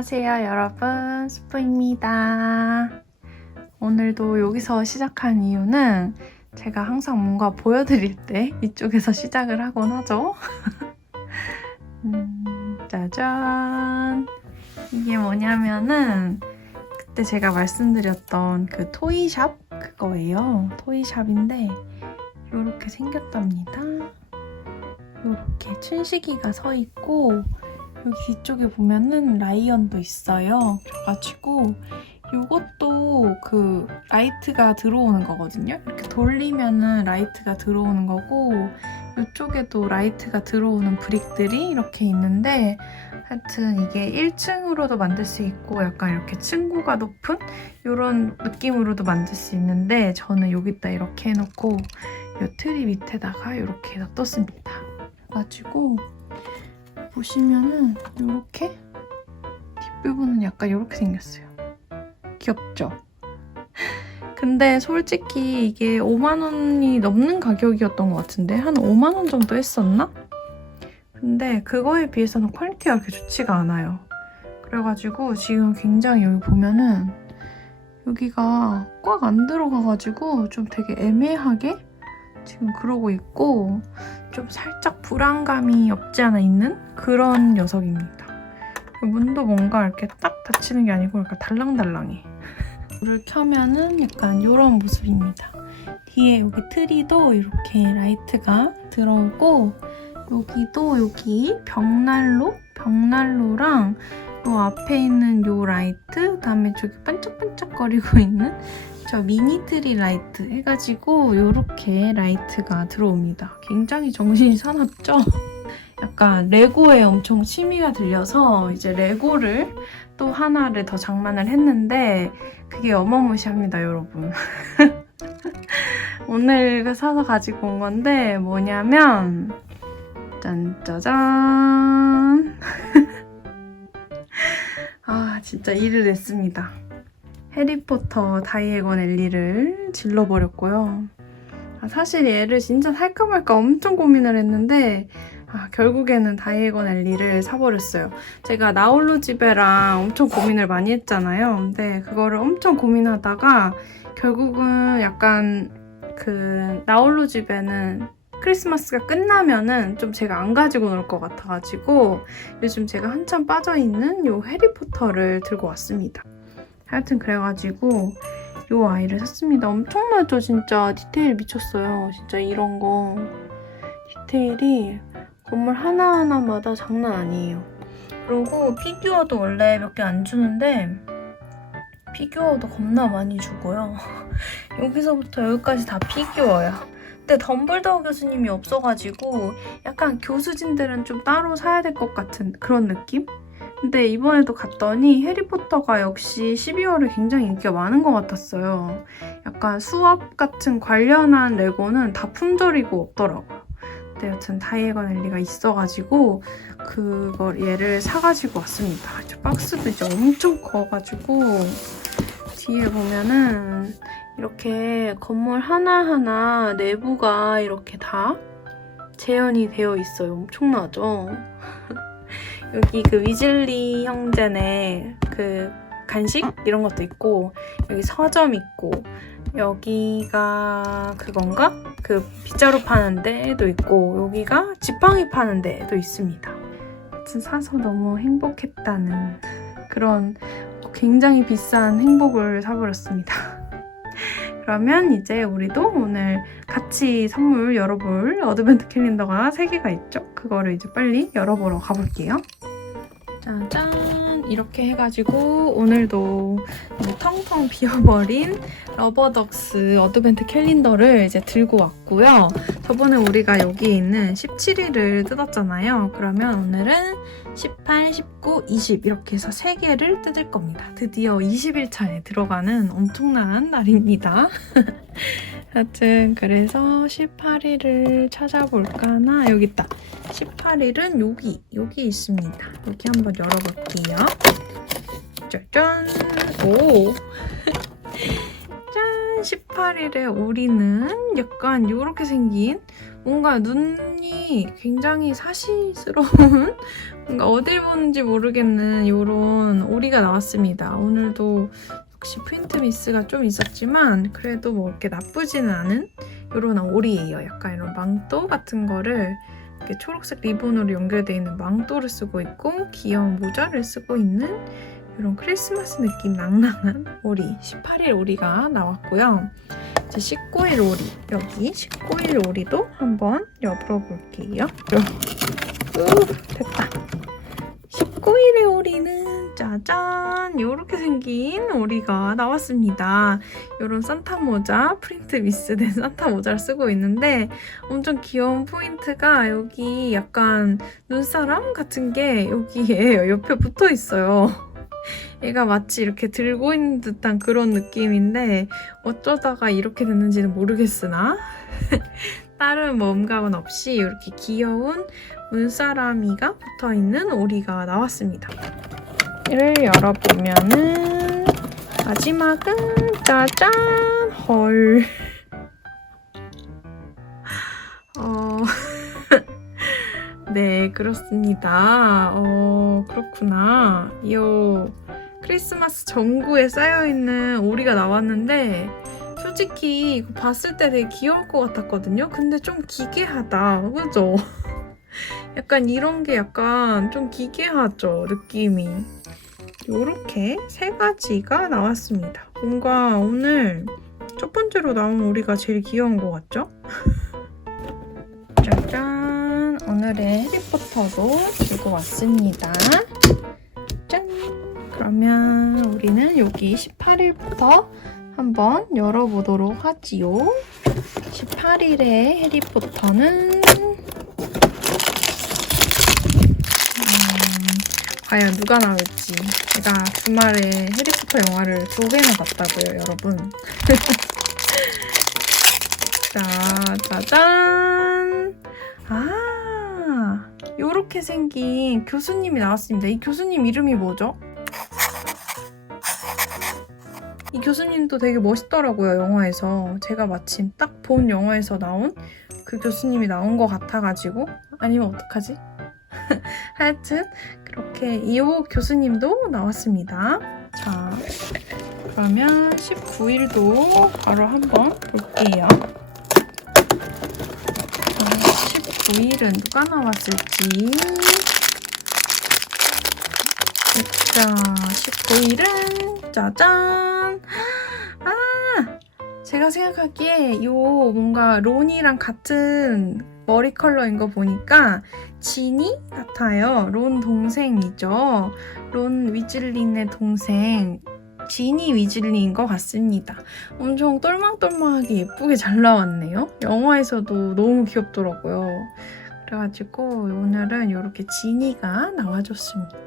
안녕하세요 여러분, 스프입니다. 오늘도 여기서 시작한 이유는 제가 항상 뭔가 보여드릴 때 이쪽에서 시작을 하곤 하죠. 짜잔! 이게 뭐냐면은 그때 제가 말씀드렸던 그 토이샵 그거예요. 토이샵인데 이렇게 생겼답니다. 이렇게 춘식이가 서 있고 여기 뒤쪽에 보면은 라이언도 있어요. 그래가지고 이것도 그 라이트가 들어오는 거거든요. 이렇게 돌리면은 라이트가 들어오는 거고 이쪽에도 라이트가 들어오는 브릭들이 이렇게 있는데 하여튼 이게 1층으로도 만들 수 있고 약간 이렇게 층고가 높은 이런 느낌으로도 만들 수 있는데 저는 여기다 이렇게 해놓고 이 트리 밑에다가 이렇게 놔뒀습니다. 그래가지고 보시면은 이렇게 뒷부분은 약간 이렇게 생겼어요. 귀엽죠? 근데 솔직히 이게 5만 원이 넘는 가격이었던 것 같은데 한 5만 원 정도 했었나? 근데 그거에 비해서는 퀄리티가 그렇게 좋지가 않아요. 그래가지고 지금 굉장히 여기 보면은 여기가 꽉 안 들어가가지고 좀 되게 애매하게 지금 그러고 있고 좀 살짝 불안감이 없지 않아 있는 그런 녀석입니다. 문도 뭔가 이렇게 딱 닫히는 게 아니고 약간 달랑달랑해. 불을 켜면은 약간 이런 모습입니다. 뒤에 여기 트리도 이렇게 라이트가 들어오고 여기도 여기 벽난로랑 요 앞에 있는 요 라이트 그다음에 저기 반짝반짝거리고 있는 저 미니 트리 라이트 해가지고 이렇게 라이트가 들어옵니다. 굉장히 정신이 사납죠? 약간 레고에 엄청 취미가 들려서 이제 레고를 또 하나를 더 장만을 했는데 그게 어마무시합니다, 여러분. 오늘 사서 가지고 온 건데 뭐냐면 짠짜잔! 아, 진짜 일을 냈습니다. 해리포터 다이애곤 앨리를 질러버렸고요. 사실 얘를 진짜 살까 말까 엄청 고민을 했는데 결국에는 다이애곤 앨리를 사버렸어요. 제가 나홀로 집에랑 엄청 고민을 많이 했잖아요. 근데 그거를 엄청 고민하다가 결국은 약간 그 나홀로 집에는 크리스마스가 끝나면은 좀 제가 안 가지고 놀 것 같아가지고 요즘 제가 한참 빠져있는 요 해리포터를 들고 왔습니다. 하여튼 그래가지고 요 아이를 샀습니다. 엄청나죠? 진짜 디테일 미쳤어요. 진짜 이런 거 디테일이 건물 하나하나마다 장난 아니에요. 그리고 피규어도 원래 몇 개 안 주는데 피규어도 겁나 많이 주고요. 여기서부터 여기까지 다 피규어야. 근데 덤블도어 교수님이 없어가지고 약간 교수진들은 좀 따로 사야 될 것 같은 그런 느낌? 근데 이번에도 갔더니 해리포터가 역시 12월에 굉장히 인기가 많은 것 같았어요. 약간 수업 같은 관련한 레고는 다 품절이고 없더라고요. 근데 여튼 다이애곤 앨리가 있어가지고 그걸 얘를 사가지고 왔습니다. 저 박스도 이제 엄청 커가지고 뒤에 보면은 이렇게 건물 하나하나 내부가 이렇게 다 재현이 되어 있어요. 엄청나죠? 여기 그 위즐리 형제네 그 간식 이런 것도 있고 여기 서점 있고 여기가 그건가? 그 빗자루 파는 데도 있고 여기가 지팡이 파는 데도 있습니다. 하여튼 사서 너무 행복했다는 그런 굉장히 비싼 행복을 사버렸습니다. 그러면 이제 우리도 오늘 같이 선물 열어볼 어드벤트 캘린더가 3개가 있죠? 그거를 이제 빨리 열어보러 가볼게요. 짜잔! 이렇게 해가지고 오늘도 텅텅 비어버린 러버덕스 어드벤트 캘린더를 이제 들고 왔고요. 저번에 우리가 여기 있는 17일을 뜯었잖아요. 그러면 오늘은 18, 19, 20 이렇게 해서 3개를 뜯을 겁니다. 드디어 20일차에 들어가는 엄청난 날입니다. 하여튼 그래서 18일을 찾아볼까나 여기 있다. 18일은 여기 있습니다. 여기 한번 열어볼게요. 짜잔! 오! 짠! 18일의 오리는 약간 이렇게 생긴 뭔가 눈이 굉장히 사시스러운 뭔가 어딜 보는지 모르겠는 이런 오리가 나왔습니다. 오늘도 역시 프린트 미스가 좀 있었지만 그래도 뭐 이렇게 나쁘지는 않은 이런 오리예요. 약간 이런 망토 같은 거를 이렇게 초록색 리본으로 연결되어 있는 망토를 쓰고 있고 귀여운 모자를 쓰고 있는 이런 크리스마스 느낌 낭낭한 오리 18일 오리가 나왔고요. 이제 19일 오리 여기 19일 오리도 한번 열어볼게요. 됐다. 19일의 오리는 짜잔 이렇게 생긴 오리가 나왔습니다. 이런 산타 모자 프린트 미스된 산타 모자를 쓰고 있는데 엄청 귀여운 포인트가 여기 약간 눈사람 같은 게 여기에 옆에 붙어 있어요. 얘가 마치 이렇게 들고 있는 듯한 그런 느낌인데 어쩌다가 이렇게 됐는지는 모르겠으나 다른 뭔가는 없이 이렇게 귀여운 눈사람이가 붙어있는 오리가 나왔습니다. 이를 열어보면은 마지막은 짜잔! 헐. 네, 그렇습니다. 그렇구나. 이 크리스마스 전구에 쌓여있는 오리가 나왔는데 솔직히 이거 봤을 때 되게 귀여울 것 같았거든요. 근데 좀 기괴하다. 그죠? 약간 이런 게 약간 좀 기괴하죠, 느낌이. 이렇게 세 가지가 나왔습니다. 뭔가 오늘 첫 번째로 나온 오리가 제일 귀여운 것 같죠? 짜잔! 오늘의 해리포터도 들고 왔습니다. 짠! 그러면 우리는 여기 18일부터 한번 열어보도록 하지요. 18일의 해리포터는 과연 누가 나올지. 제가 주말에 해리포터 영화를 2개나 봤다고요, 여러분. 자, 짜잔! 요렇게 생긴 교수님이 나왔습니다. 이 교수님 이름이 뭐죠? 이 교수님도 되게 멋있더라고요, 영화에서. 제가 마침 딱 본 영화에서 나온 그 교수님이 나온 것 같아가지고. 아니면 어떡하지? 하여튼 그렇게 이호 교수님도 나왔습니다. 자, 그러면 19일도 바로 한번 볼게요. 19일은 누가 나왔을지. 자, 19일은 짜잔! 제가 생각하기에 요 뭔가 론이랑 같은 머리 컬러인 거 보니까 지니 같아요. 론 동생이죠. 론 위즐리의 동생 지니 위즐리인 것 같습니다. 엄청 똘망똘망하게 예쁘게 잘 나왔네요. 영화에서도 너무 귀엽더라고요. 그래가지고 오늘은 이렇게 지니가 나와줬습니다.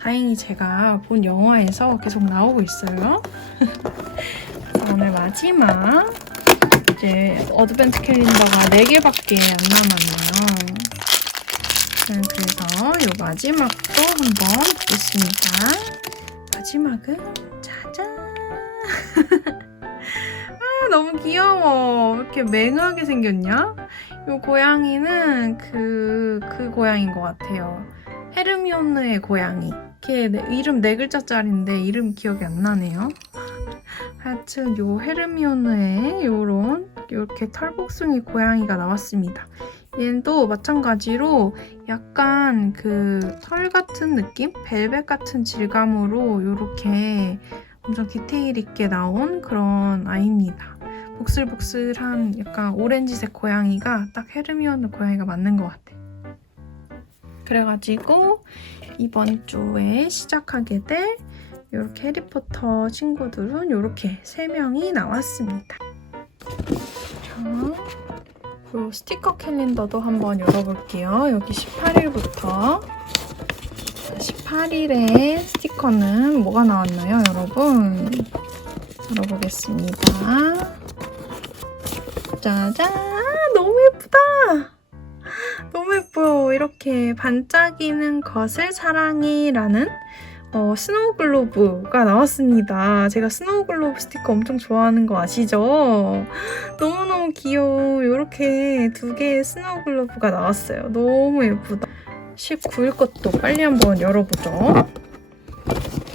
다행히 제가 본 영화에서 계속 나오고 있어요. 오늘 마지막 이제 어드벤트 캘린더가 4개밖에 안 남았네요. 그래서 이 마지막도 한번 보겠습니다. 마지막은 짜잔! 너무 귀여워. 왜 이렇게 맹하게 생겼냐? 이 고양이는 그 고양이인 것 같아요. 헤르미온느의 고양이. 걔 이름 4글자짜리인데 이름 기억이 안 나네요. 하여튼 요 헤르미온느의 요런 이렇게 털복숭이 고양이가 나왔습니다. 얘는 또 마찬가지로 약간 그 털 같은 느낌? 벨벳 같은 질감으로 이렇게 엄청 디테일 있게 나온 그런 아이입니다. 복슬복슬한 약간 오렌지색 고양이가 딱 헤르미온느 고양이가 맞는 것 같아요. 그래가지고 이번 주에 시작하게 될 이렇게 해리포터 친구들은 이렇게 3명이 나왔습니다. 자, 그리고 스티커 캘린더도 한번 열어볼게요. 여기 18일부터 18일에 스티커는 뭐가 나왔나요, 여러분? 열어보겠습니다. 짜잔! 너무 예쁘다! 너무 예뻐요. 이렇게 반짝이는 것을 사랑해 라는 스노우글로브가 나왔습니다. 제가 스노우글로브 스티커 엄청 좋아하는 거 아시죠? 너무너무 귀여워. 이렇게 2개의 스노우글로브가 나왔어요. 너무 예쁘다. 19일 것도 빨리 한번 열어보죠.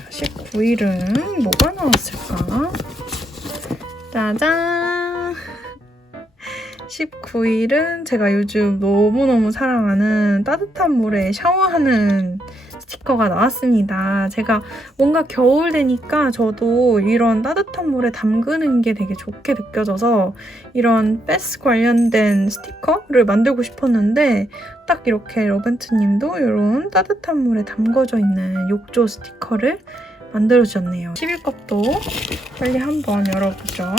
19일은 뭐가 나왔을까? 짜잔! 19일은 제가 요즘 너무너무 사랑하는 따뜻한 물에 샤워하는 스티커가 나왔습니다. 제가 뭔가 겨울 되니까 저도 이런 따뜻한 물에 담그는 게 되게 좋게 느껴져서 이런 패스 관련된 스티커를 만들고 싶었는데 딱 이렇게 러벤트님도 이런 따뜻한 물에 담궈져 있는 욕조 스티커를 만들어주셨네요. 10일 것도 빨리 한번 열어보죠.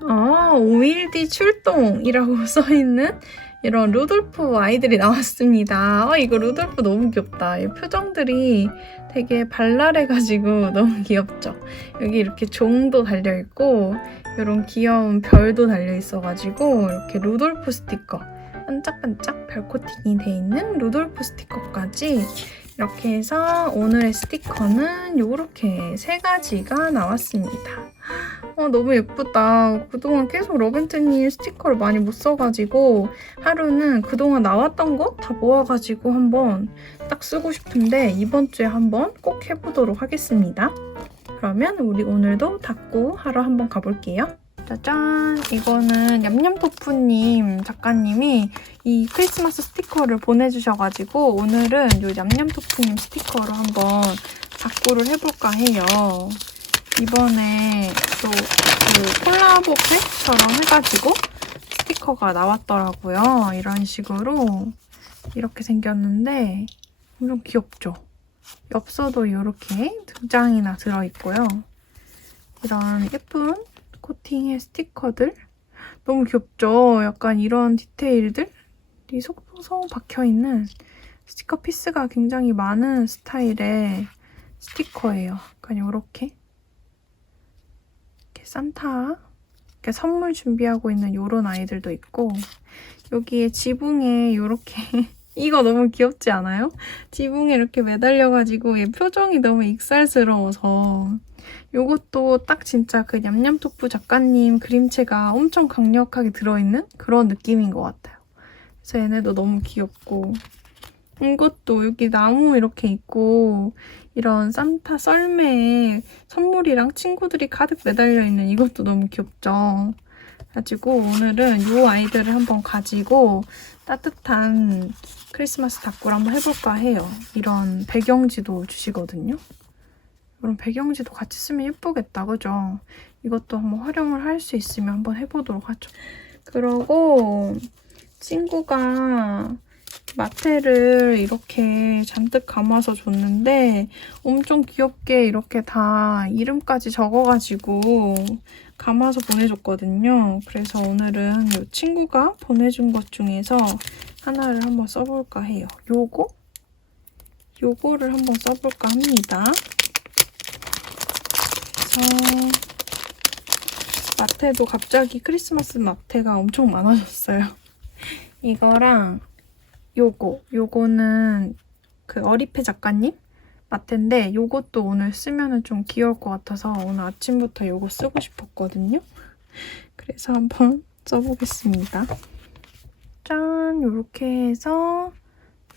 5일 뒤 출동이라고 써있는 이런 루돌프 아이들이 나왔습니다. 이거 루돌프 너무 귀엽다. 이 표정들이 되게 발랄해가지고 너무 귀엽죠? 여기 이렇게 종도 달려있고 이런 귀여운 별도 달려있어가지고 이렇게 루돌프 스티커 반짝반짝 별 코팅이 돼 있는 루돌프 스티커까지 이렇게 해서 오늘의 스티커는 이렇게 3가지가 나왔습니다. 너무 예쁘다. 그동안 계속 러벤트님 스티커를 많이 못 써가지고 하루는 그동안 나왔던 거 다 모아가지고 한번 딱 쓰고 싶은데 이번 주에 한번 꼭 해보도록 하겠습니다. 그러면 우리 오늘도 닦고 하러 한번 가볼게요. 짜잔! 이거는 냠냠토프님 작가님이 이 크리스마스 스티커를 보내주셔가지고 오늘은 이 냠냠토프님 스티커로 한번 작고를 해볼까 해요. 이번에 또 그 콜라보 팩처럼 해가지고 스티커가 나왔더라고요. 이런 식으로 이렇게 생겼는데 엄청 귀엽죠? 엽서도 이렇게 2장이나 들어있고요. 이런 예쁜 코팅의 스티커들 너무 귀엽죠? 약간 이런 디테일들이 속속 박혀있는 스티커 피스가 굉장히 많은 스타일의 스티커예요. 약간 이렇게 산타 이렇게 선물 준비하고 있는 이런 아이들도 있고 여기에 지붕에 이렇게 이거 너무 귀엽지 않아요? 지붕에 이렇게 매달려가지고 얘 표정이 너무 익살스러워서 이것도 딱 진짜 그 냠냠토프 작가님 그림체가 엄청 강력하게 들어있는 그런 느낌인 것 같아요. 그래서 얘네도 너무 귀엽고 이것도 여기 나무 이렇게 있고 이런 산타 썰매에 선물이랑 친구들이 가득 매달려 있는 이것도 너무 귀엽죠. 가지고 오늘은 이 아이들을 한번 가지고 따뜻한 크리스마스 닭구를 한번 해볼까 해요. 이런 배경지도 주시거든요. 이런 배경지도 같이 쓰면 예쁘겠다, 그죠? 이것도 한번 활용을 할 수 있으면 한번 해보도록 하죠. 그러고 친구가 마테를 이렇게 잔뜩 감아서 줬는데 엄청 귀엽게 이렇게 다 이름까지 적어가지고 감아서 보내줬거든요. 그래서 오늘은 이 친구가 보내준 것 중에서 하나를 한번 써볼까 해요. 요거를 한번 써볼까 합니다. 그래서 마테도 갑자기 크리스마스 마테가 엄청 많아졌어요. 이거랑 요거는 그 어리페 작가님 마테인데 요것도 오늘 쓰면은 좀 귀여울 것 같아서 오늘 아침부터 요거 쓰고 싶었거든요. 그래서 한번 써보겠습니다. 짠! 요렇게 해서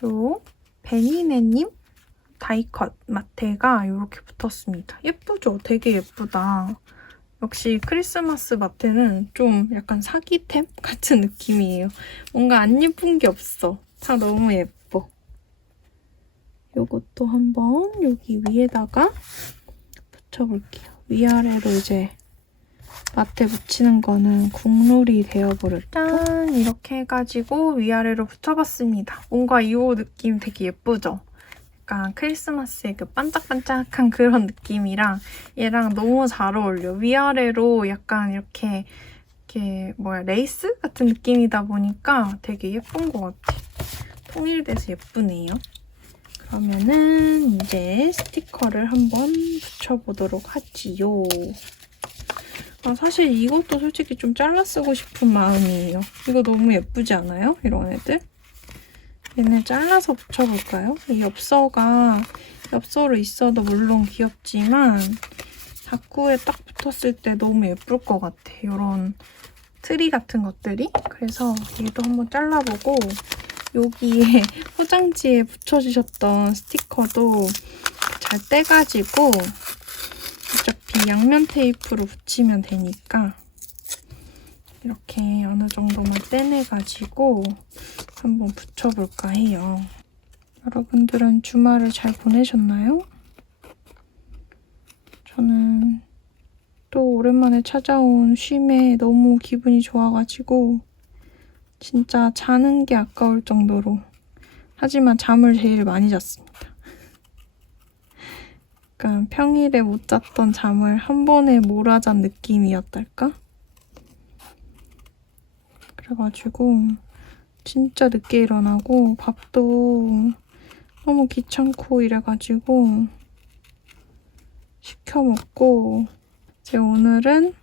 요 베니네님 다이컷 마테가 요렇게 붙었습니다. 예쁘죠? 되게 예쁘다. 역시 크리스마스 마테는 좀 약간 사기템 같은 느낌이에요. 뭔가 안 예쁜 게 없어. 다 너무 예뻐. 요것도 한번 여기 위에다가 붙여볼게요. 위아래로 이제 마테 붙이는 거는 국룰이 되어버렸죠. 짠! 이렇게 해가지고 위아래로 붙여봤습니다. 뭔가 이 옷 느낌 되게 예쁘죠? 약간 크리스마스의 그 반짝반짝한 그런 느낌이랑 얘랑 너무 잘 어울려. 위아래로 약간 이렇게 레이스 같은 느낌이다 보니까 되게 예쁜 것 같아. 통일돼서 예쁘네요. 그러면은 이제 스티커를 한번 붙여보도록 하지요. 사실 이것도 솔직히 좀 잘라 쓰고 싶은 마음이에요. 이거 너무 예쁘지 않아요? 이런 애들? 얘는 잘라서 붙여볼까요? 이 엽서로 있어도 물론 귀엽지만 자꾸에 딱 붙었을 때 너무 예쁠 것 같아. 이런 트리 같은 것들이. 그래서 얘도 한번 잘라보고 여기에 포장지에 붙여주셨던 스티커도 잘 떼가지고 어차피 양면 테이프로 붙이면 되니까 이렇게 어느 정도만 떼내가지고 한번 붙여볼까 해요. 여러분들은 주말을 잘 보내셨나요? 저는 또 오랜만에 찾아온 쉼에 너무 기분이 좋아가지고 진짜 자는 게 아까울 정도로, 하지만 잠을 제일 많이 잤습니다. 약간 평일에 못 잤던 잠을 한 번에 몰아잔 느낌이었달까? 그래가지고 진짜 늦게 일어나고 밥도 너무 귀찮고 이래가지고 시켜 먹고, 이제 오늘은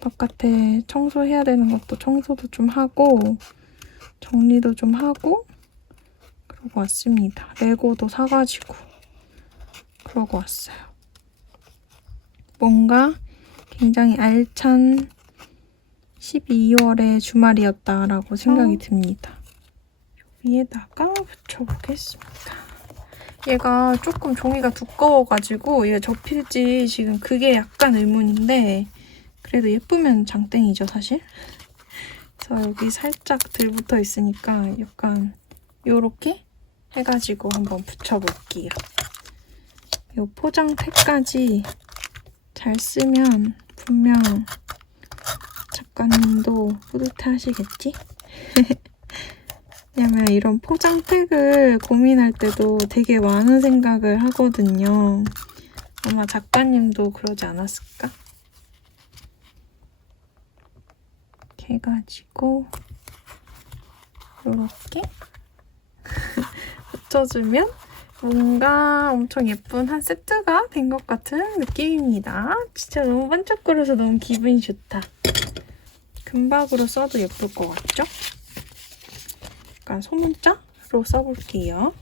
바깥에 청소해야 되는 것도 청소도 좀 하고 정리도 좀 하고 그러고 왔습니다. 레고도 사가지고 그러고 왔어요. 뭔가 굉장히 알찬 12월의 주말이었다라고 생각이 듭니다. 위에다가 붙여보겠습니다. 얘가 조금 종이가 두꺼워가지고 얘가 접힐지 지금 그게 약간 의문인데 그래도 예쁘면 장땡이죠, 사실. 그래서 여기 살짝 들붙어 있으니까 약간 요렇게 해가지고 한번 붙여볼게요. 요 포장태까지 잘 쓰면 분명 작가님도 뿌듯해 하시겠지? 왜냐면 이런 포장팩을 고민할 때도 되게 많은 생각을 하거든요. 아마 작가님도 그러지 않았을까? 이렇게 해가지고 이렇게 붙여주면 뭔가 엄청 예쁜 한 세트가 된 것 같은 느낌입니다. 진짜 너무 반짝거려서 너무 기분이 좋다. 금박으로 써도 예쁠 것 같죠? 약간 소문자로 써볼게요.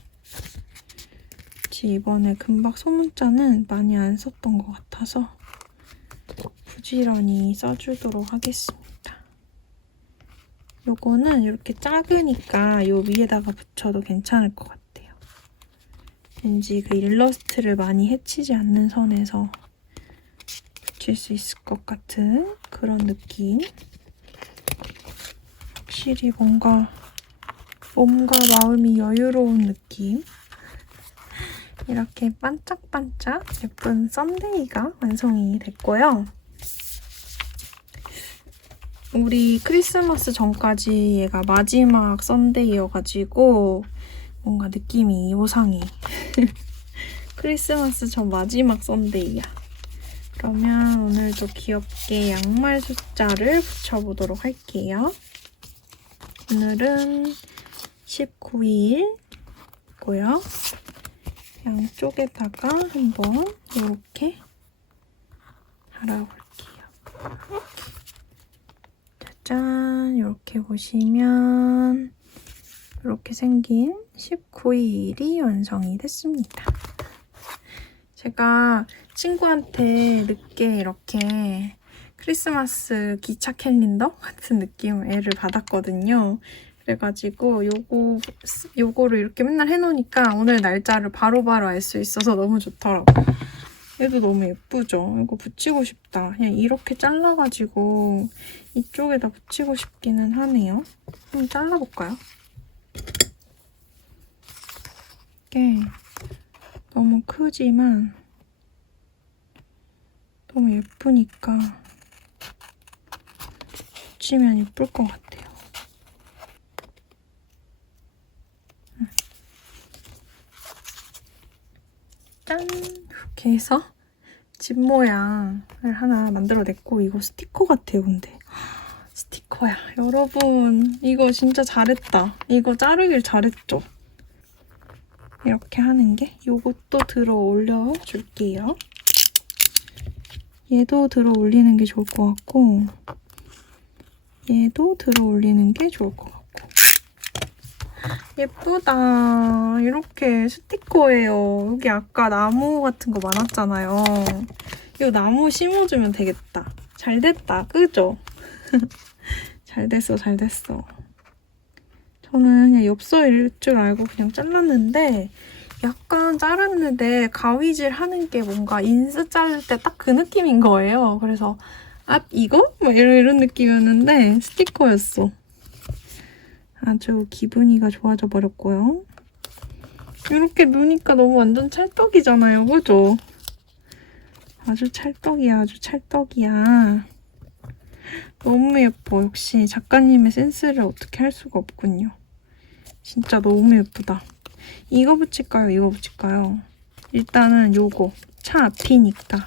이번에 금박 소문자는 많이 안 썼던 것 같아서 부지런히 써주도록 하겠습니다. 요거는 이렇게 작으니까 요 위에다가 붙여도 괜찮을 것 같아요. 왠지 그 일러스트를 많이 해치지 않는 선에서 붙일 수 있을 것 같은 그런 느낌. 확실히 뭔가 몸과 마음이 여유로운 느낌. 이렇게 반짝반짝 예쁜 썬데이가 완성이 됐고요. 우리 크리스마스 전까지 얘가 마지막 썬데이여가지고 뭔가 느낌이 요상해. 크리스마스 전 마지막 썬데이야. 그러면 오늘도 귀엽게 양말 숫자를 붙여보도록 할게요. 오늘은 19일이고요. 양쪽에다가 한번 이렇게 달아볼게요. 짜잔! 이렇게 보시면 이렇게 생긴 19일이 완성이 됐습니다. 제가 친구한테 늦게 이렇게 크리스마스 기차 캘린더 같은 느낌을 애를 받았거든요. 그래가지고 요거를 이렇게 맨날 해놓으니까 오늘 날짜를 바로바로 알 수 있어서 너무 좋더라고요. 얘도 너무 예쁘죠? 이거 붙이고 싶다. 그냥 이렇게 잘라가지고 이쪽에다 붙이고 싶기는 하네요. 한번 잘라볼까요? 이게 너무 크지만 너무 예쁘니까 붙이면 예쁠 것 같아요. 짠! 이렇게 해서 집 모양을 하나 만들어냈고, 이거 스티커 같아요, 근데. 스티커야. 여러분, 이거 진짜 잘했다. 이거 자르길 잘했죠? 이렇게 하는 게 요것도 들어 올려줄게요. 얘도 들어 올리는 게 좋을 것 같고, 얘도 들어 올리는 게 좋을 것 같고. 예쁘다. 이렇게 스티커예요. 여기 아까 나무 같은 거 많았잖아요. 이거 나무 심어주면 되겠다. 잘 됐다. 그죠? 잘 됐어, 잘 됐어. 저는 그냥 엽서일 줄 알고 그냥 잘랐는데 약간 자랐는데 가위질 하는 게 뭔가 인스 자를 때 딱 그 느낌인 거예요. 그래서 이거? 막 이런 느낌이었는데 스티커였어. 아주 기분이가 좋아져 버렸고요. 이렇게 누니까 너무 완전 찰떡이잖아요. 그죠? 아주 찰떡이야. 아주 찰떡이야. 너무 예뻐. 역시 작가님의 센스를 어떻게 할 수가 없군요. 진짜 너무 예쁘다. 이거 붙일까요? 이거 붙일까요? 일단은 요거 차 앞이니까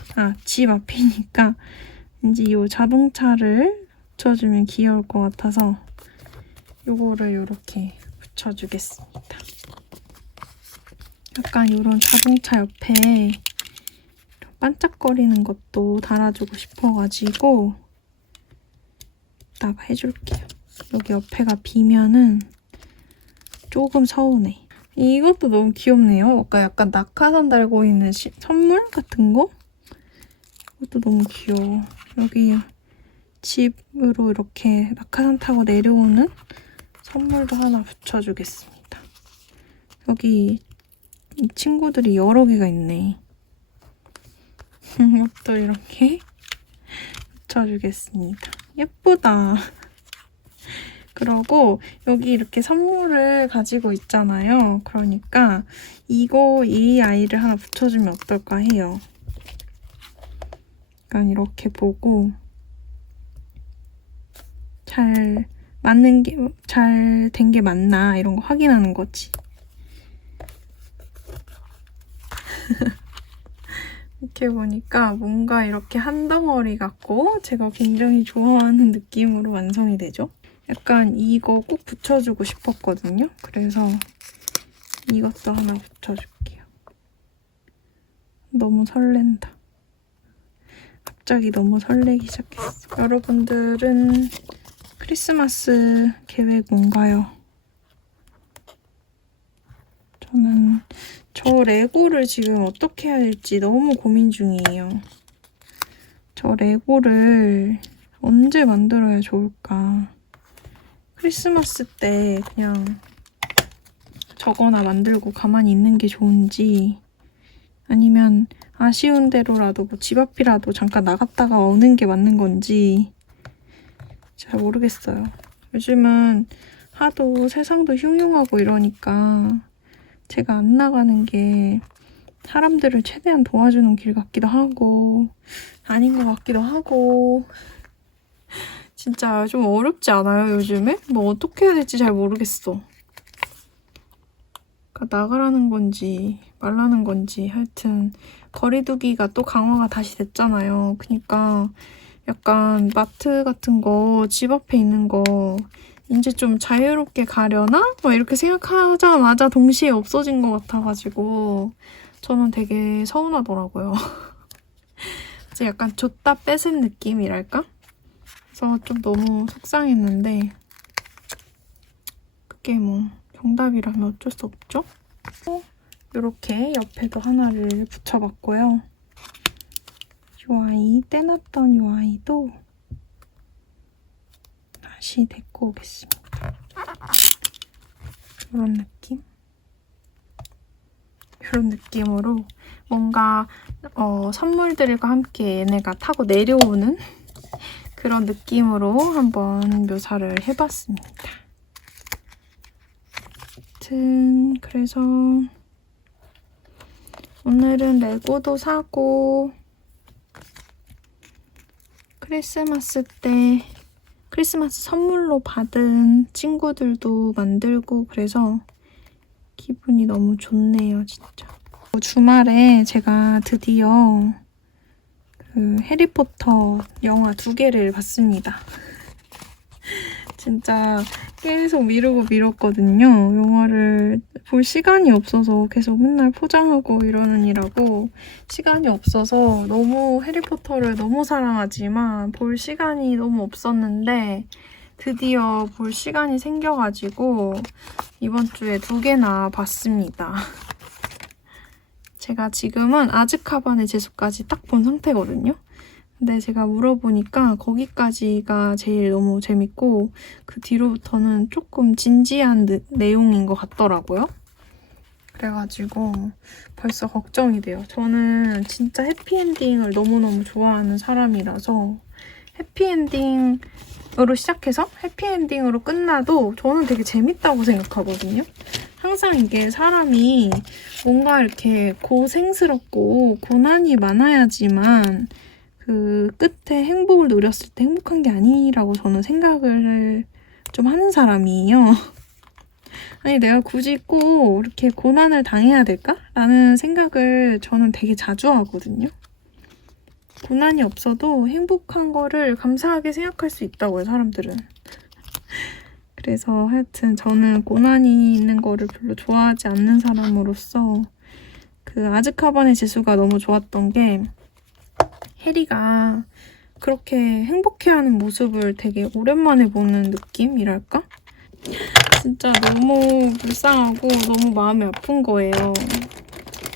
집 앞이니까 왠지 이 자동차를 붙여주면 귀여울 것 같아서 요거를 이렇게 붙여주겠습니다. 약간 이런 자동차 옆에 반짝거리는 것도 달아주고 싶어가지고 이따가 해줄게요. 여기 옆에가 비면은 조금 서운해. 이것도 너무 귀엽네요. 약간 낙하산 달고 있는 선물 같은 거? 이것도 너무 귀여워. 여기 집으로 이렇게 낙하산 타고 내려오는 선물도 하나 붙여주겠습니다. 여기 이 친구들이 여러 개가 있네. 이것도 이렇게 붙여주겠습니다. 예쁘다. 그리고 여기 이렇게 선물을 가지고 있잖아요. 그러니까 이 아이를 하나 붙여주면 어떨까 해요. 약간 이렇게 보고 잘 된 게 맞나 이런 거 확인하는 거지. 이렇게 보니까 뭔가 이렇게 한 덩어리 같고 제가 굉장히 좋아하는 느낌으로 완성이 되죠. 약간 이거 꼭 붙여주고 싶었거든요. 그래서 이것도 하나 붙여줄게요. 너무 설렌다. 갑자기 너무 설레기 시작했어. 여러분들은 크리스마스 계획 뭔가요? 저는 저 레고를 지금 어떻게 해야 될지 너무 고민 중이에요. 저 레고를 언제 만들어야 좋을까? 크리스마스 때 그냥 저거나 만들고 가만히 있는 게 좋은지 아니면 아쉬운 대로라도 뭐 집 앞이라도 잠깐 나갔다가 오는 게 맞는 건지 잘 모르겠어요. 요즘은 하도 세상도 흉흉하고 이러니까 제가 안 나가는 게 사람들을 최대한 도와주는 길 같기도 하고 아닌 것 같기도 하고 진짜 좀 어렵지 않아요, 요즘에? 뭐 어떻게 해야 될지 잘 모르겠어. 그러니까 나가라는 건지 말라는 건지 하여튼 거리두기가 또 강화가 다시 됐잖아요. 그러니까 약간 마트 같은 거, 집 앞에 있는 거 이제 좀 자유롭게 가려나? 막 이렇게 생각하자마자 동시에 없어진 것 같아가지고 저는 되게 서운하더라고요. 이제 약간 줬다 뺏은 느낌이랄까? 그래서 좀 너무 속상했는데 그게 뭐 정답이라면 어쩔 수 없죠? 이렇게 옆에도 하나를 붙여봤고요. 이 아이, 떼놨던 이 아이도 다시 데리고 오겠습니다. 이런 느낌? 이런 느낌으로 뭔가 선물들과 함께 얘네가 타고 내려오는 그런 느낌으로 한번 묘사를 해봤습니다. 아무튼 그래서 오늘은 레고도 사고 크리스마스 선물로 받은 친구들도 만들고 그래서 기분이 너무 좋네요, 진짜. 주말에 제가 드디어 그 해리포터 영화 2개를 봤습니다. 진짜 계속 미뤘거든요. 영화를 볼 시간이 없어서 계속 맨날 포장하고 이러느니라고 시간이 없어서 너무 해리포터를 너무 사랑하지만 볼 시간이 너무 없었는데 드디어 볼 시간이 생겨가지고 이번 주에 2개나 봤습니다. 제가 지금은 아즈카반의 제수까지 딱 본 상태거든요. 근데 제가 물어보니까 거기까지가 제일 너무 재밌고 그 뒤로부터는 조금 진지한 내용인 것 같더라고요. 그래가지고 벌써 걱정이 돼요. 저는 진짜 해피엔딩을 너무너무 좋아하는 사람이라서 해피엔딩으로 시작해서 해피엔딩으로 끝나도 저는 되게 재밌다고 생각하거든요. 항상 이게 사람이 뭔가 이렇게 고생스럽고 고난이 많아야지만 그 끝에 행복을 누렸을 때 행복한 게 아니라고 저는 생각을 좀 하는 사람이에요. 아니 내가 굳이 꼭 이렇게 고난을 당해야 될까? 라는 생각을 저는 되게 자주 하거든요. 고난이 없어도 행복한 거를 감사하게 생각할 수 있다고요, 사람들은. 그래서 하여튼 저는 고난이 있는 거를 별로 좋아하지 않는 사람으로서 그 아즈카반의 지수가 너무 좋았던 게 해리가 그렇게 행복해하는 모습을 되게 오랜만에 보는 느낌이랄까? 진짜 너무 불쌍하고 너무 마음이 아픈 거예요.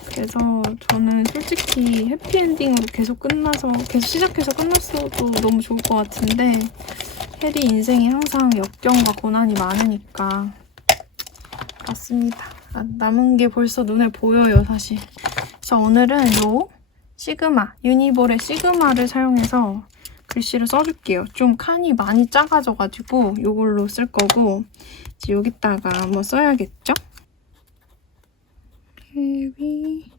그래서 저는 솔직히 해피엔딩으로 계속 시작해서 끝났어도 너무 좋을 것 같은데 해리 인생이 항상 역경과 고난이 많으니까 그렇습니다. 남은 게 벌써 눈에 보여요, 사실. 그래서 오늘은 유니볼의 시그마를 사용해서 글씨를 써줄게요. 좀 칸이 많이 작아져가지고 이걸로 쓸 거고 이제 여기다가 한번 써야겠죠? 헤비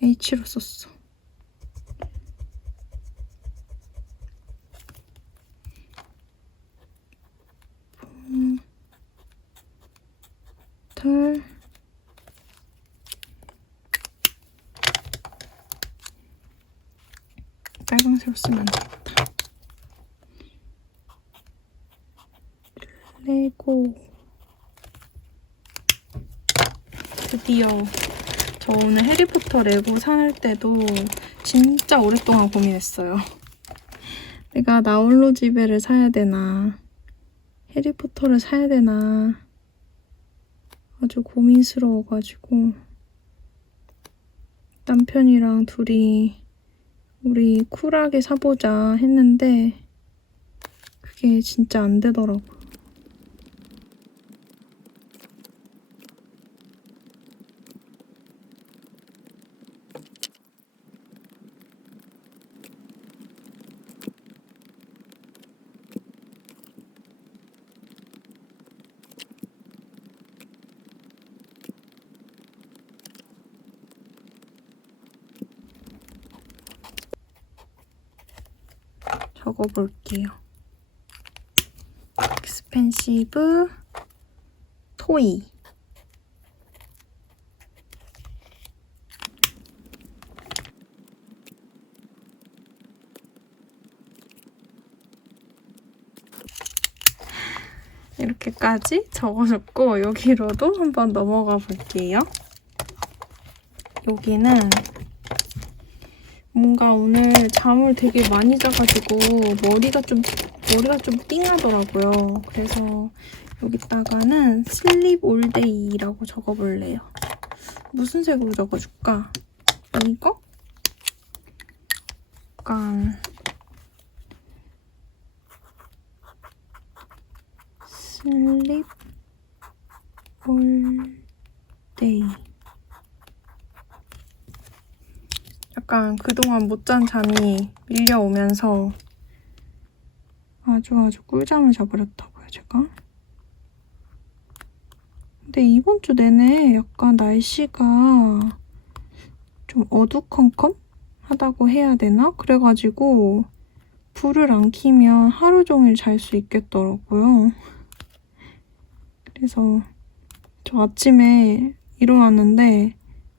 H로 썼어. 털 빨강색으로 쓰면 안 되겠다. 레고. 드디어 저 오늘 해리포터 레고 사는 때도 진짜 오랫동안 고민했어요. 내가 나홀로 집에를 사야 되나 해리포터를 사야 되나 아주 고민스러워가지고 남편이랑 둘이 우리 쿨하게 사보자 했는데 그게 진짜 안 되더라고요. 적어볼게요. 익스펜시브 토이. 이렇게까지 적어줬고 여기로도 한번 넘어가 볼게요. 여기는 뭔가 오늘 잠을 되게 많이 자가지고 머리가 좀 띵하더라고요. 그래서 여기다가는 슬립 올데이라고 적어볼래요. 무슨 색으로 적어줄까? 이거? 약간 슬립 올데이. 약간 그동안 못 잔 잠이 밀려오면서 아주 꿀잠을 자버렸다고요, 제가. 근데 이번 주 내내 약간 날씨가 좀 어두컴컴하다고 해야 되나? 그래가지고 불을 안 켜면 하루 종일 잘 수 있겠더라고요. 그래서 저 아침에 일어났는데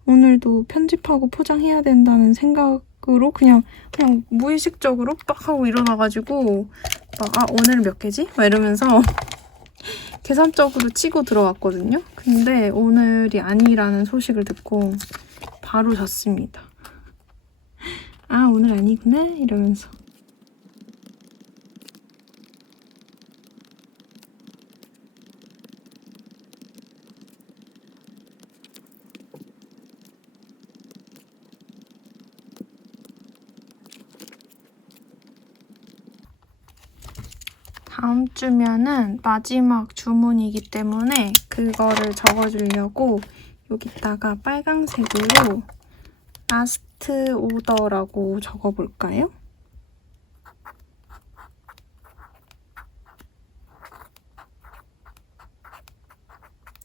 오늘도 편집하고 포장해야 된다는 생각으로 그냥 무의식적으로 빡 하고 일어나가지고 막 오늘은 몇 개지? 막 이러면서 계산적으로 치고 들어갔거든요. 근데 오늘이 아니라는 소식을 듣고 바로 잤습니다. 아, 오늘 아니구나 이러면서. 다음 주면은 마지막 주문이기 때문에 그거를 적어주려고 여기다가 빨강색으로 라스트 오더라고 적어볼까요?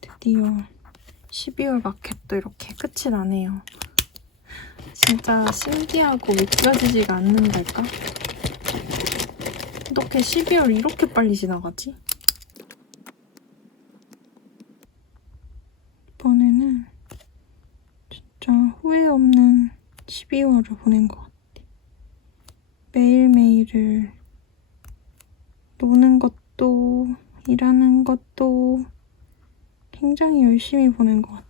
드디어 12월 마켓도 이렇게 끝이 나네요. 진짜 신기하고 믿겨지지가 않는달까? 어떻게 12월 이렇게 빨리 지나가지? 이번에는 진짜 후회 없는 12월을 보낸 것 같아. 매일매일을 노는 것도 일하는 것도 굉장히 열심히 보낸 것 같아요.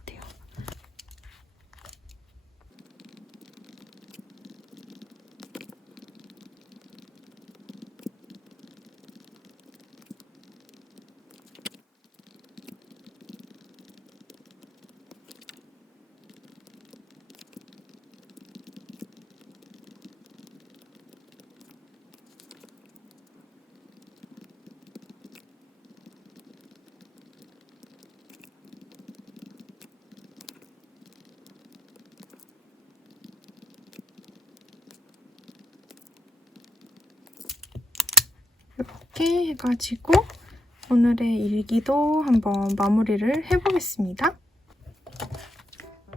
이렇게 해가지고 오늘의 일기도 한번 마무리를 해보겠습니다.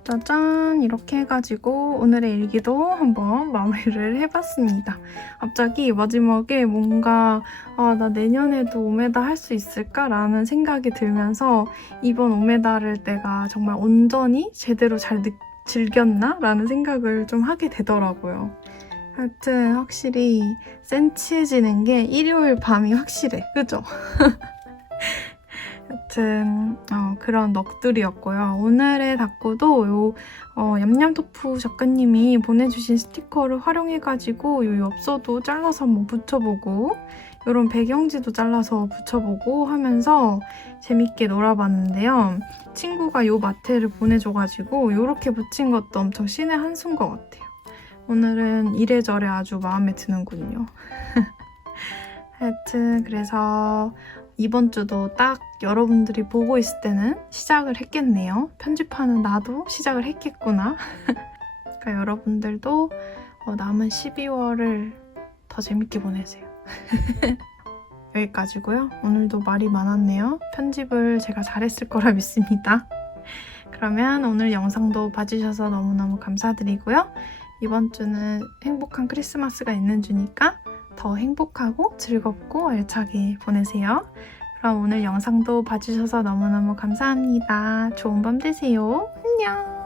짜잔! 이렇게 해가지고 오늘의 일기도 한번 마무리를 해봤습니다. 갑자기 마지막에 뭔가 나 내년에도 오메다 할 수 있을까? 라는 생각이 들면서 이번 오메다를 내가 정말 온전히 제대로 잘 즐겼나? 라는 생각을 좀 하게 되더라고요. 하여튼 확실히 센치해지는 게 일요일 밤이 확실해. 그죠? 하여튼 그런 넋두리였고요. 오늘의 다꾸도 요 얌얌토프 작가님이 보내주신 스티커를 활용해가지고 요 엽서도 잘라서 한번 붙여보고 이런 배경지도 잘라서 붙여보고 하면서 재밌게 놀아봤는데요. 친구가 요 마테를 보내줘가지고 요렇게 붙인 것도 엄청 신의 한 수인 것 같아요. 오늘은 이래저래 아주 마음에 드는군요. 하여튼 그래서 이번 주도 딱 여러분들이 보고 있을 때는 시작을 했겠네요. 편집하는 나도 시작을 했겠구나. 그러니까 여러분들도 남은 12월을 더 재밌게 보내세요. 여기까지고요. 오늘도 말이 많았네요. 편집을 제가 잘했을 거라 믿습니다. 그러면 오늘 영상도 봐주셔서 너무너무 감사드리고요. 이번 주는 행복한 크리스마스가 있는 주니까 더 행복하고 즐겁고 알차게 보내세요. 그럼 오늘 영상도 봐주셔서 너무너무 감사합니다. 좋은 밤 되세요. 안녕!